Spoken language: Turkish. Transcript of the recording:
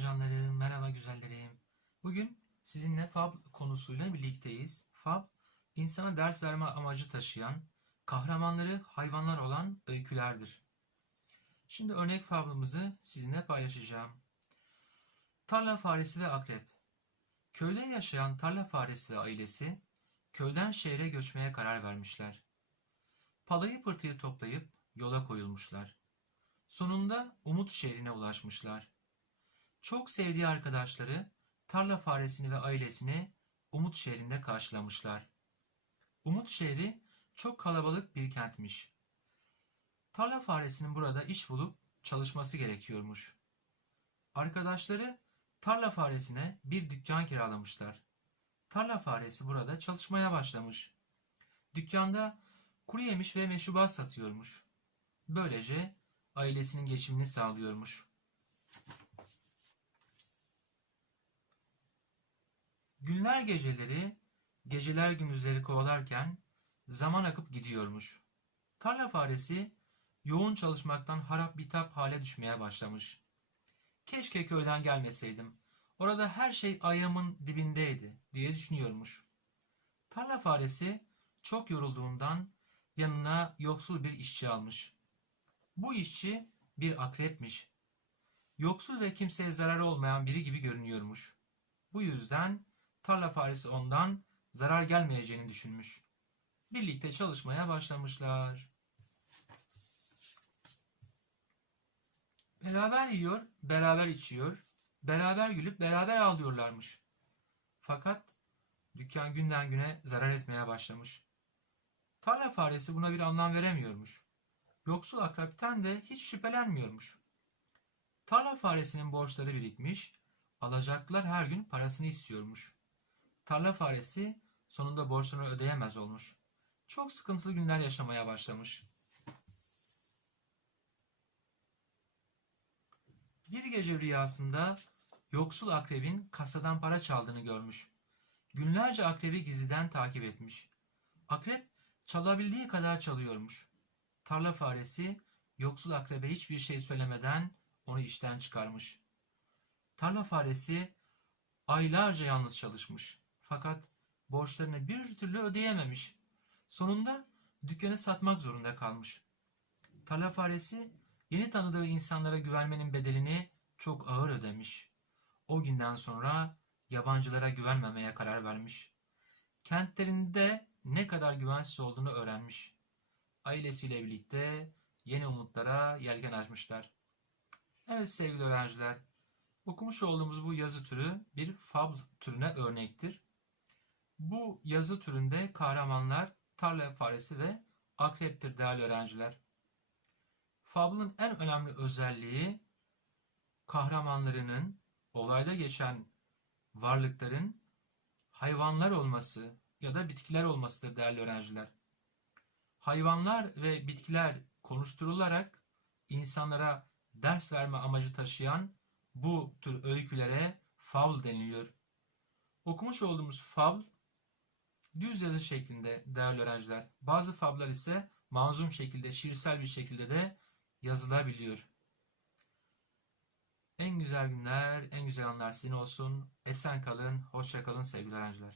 canlarım, merhaba güzellerim. Bugün sizinle fab konusuyla birlikteyiz. Fab, insana ders verme amacı taşıyan, kahramanları hayvanlar olan öykülerdir. Şimdi örnek fablımızı sizinle paylaşacağım. Tarla faresi ve akrep. Köyde yaşayan tarla faresi ve ailesi, köyden şehre göçmeye karar vermişler. Palayı pırtıyı toplayıp yola koyulmuşlar. Sonunda Umut şehrine ulaşmışlar. Çok sevdiği arkadaşları tarla faresini ve ailesini Umut şehrinde karşılamışlar. Umut şehri çok kalabalık bir kentmiş. Tarla faresinin burada iş bulup çalışması gerekiyormuş. Arkadaşları tarla faresine bir dükkan kiralamışlar. Tarla faresi burada çalışmaya başlamış. Dükkanda kuru yemiş ve meşrubat satıyormuş. Böylece ailesinin geçimini sağlıyormuş. Günler geceleri, geceler gündüzleri kovalarken zaman akıp gidiyormuş. Tarla faresi yoğun çalışmaktan harap bitap hale düşmeye başlamış. Keşke köyden gelmeseydim. Orada her şey ayağımın dibindeydi diye düşünüyormuş. Tarla faresi çok yorulduğundan yanına yoksul bir işçi almış. Bu işçi bir akrepmiş. Yoksul ve kimseye zararı olmayan biri gibi görünüyormuş. Bu yüzden tarla faresi ondan zarar gelmeyeceğini düşünmüş. Birlikte çalışmaya başlamışlar. Beraber yiyor, beraber içiyor, beraber gülüp beraber ağlıyorlarmış. Fakat dükkan günden güne zarar etmeye başlamış. Tarla faresi buna bir anlam veremiyormuş. Yoksul akrepten de hiç şüphelenmiyormuş. Tarla faresinin borçları birikmiş, alacaklılar her gün parasını istiyormuş. Tarla faresi sonunda borçlarını ödeyemez olmuş. Çok sıkıntılı günler yaşamaya başlamış. Bir gece rüyasında yoksul akrebin kasadan para çaldığını görmüş. Günlerce akrebi gizliden takip etmiş. Akrep çalabildiği kadar çalıyormuş. Tarla faresi yoksul akrebe hiçbir şey söylemeden onu işten çıkarmış. Tarla faresi aylarca yalnız çalışmış. Fakat borçlarını bir türlü ödeyememiş. Sonunda dükkanı satmak zorunda kalmış. Tarla faresi yeni tanıdığı insanlara güvenmenin bedelini çok ağır ödemiş. O günden sonra yabancılara güvenmemeye karar vermiş. Kentlerinde ne kadar güvensiz olduğunu öğrenmiş. Ailesiyle birlikte yeni umutlara yelken açmışlar. Evet sevgili öğrenciler, okumuş olduğumuz bu yazı türü bir fabl türüne örnektir. Bu yazı türünde kahramanlar tarla faresi ve akreptir değerli öğrenciler. Fablın en önemli özelliği kahramanlarının olayda geçen varlıkların hayvanlar olması ya da bitkiler olmasıdır değerli öğrenciler. Hayvanlar ve bitkiler konuşturularak insanlara ders verme amacı taşıyan bu tür öykülere fabl deniliyor. Okumuş olduğumuz fabl düz yazı şeklinde değerli öğrenciler. Bazı fablar ise manzum şekilde, şiirsel bir şekilde de yazılabiliyor. En güzel günler, en güzel anlar sizin olsun. Esen kalın, hoşça kalın sevgili öğrenciler.